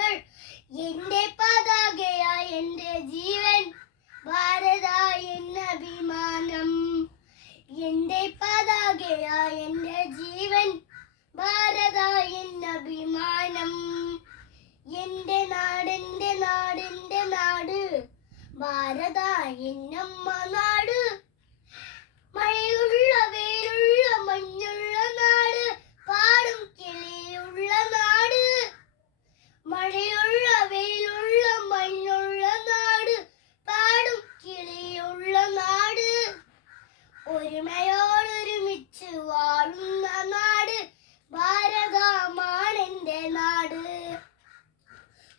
നാടുകൾ എന്റെ പതാകയാ എന്റെ ജീവൻ ഭാരത എന്നഭിമാനം എന്റെ പതാകയാ എന്റെ ജീവൻ ഭാരത എന്നഭിമാനം എന്റെ നാട് എന്റെ നാട് എന്റെ നാട് ഭാരത എന്നമ്മ നാട് മഴയുള്ള വെയിലുള്ള മഞ്ഞുള്ള നാട് പാടും കിളിയുള്ള നാട് മഴയുള്ള വെയിലുള്ള മഞ്ഞുള്ള നാട് പാടും കിളിയുള്ള നാട് ഒരുമയോടൊരുമിച്ച് വാഴുന്ന നാട് ഭാരതമാണെന്റെ നാട്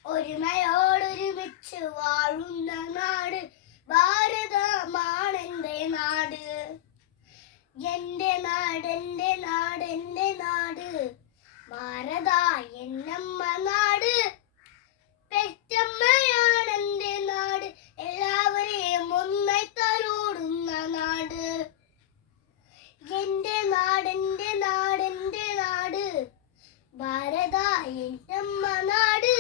ഒരുമയോടൊരുമിച്ച് വാഴുന്ന നാട് ഭാരതമാണെന്റെ നാട് എന്റെ നാട് എന്റെ നാട് എന്റെ നാട് ഭാരത എന്നമ്മ നാട് പെറ്റമ്മയാണെന്റെ നാട് എല്ലാവരെയും ഒന്നായി തലോടുന്ന നാട് എന്റെ നാട് എന്റെ നാട് എന്റെ നാട് ഭാരത എന്നമ്മ നാട്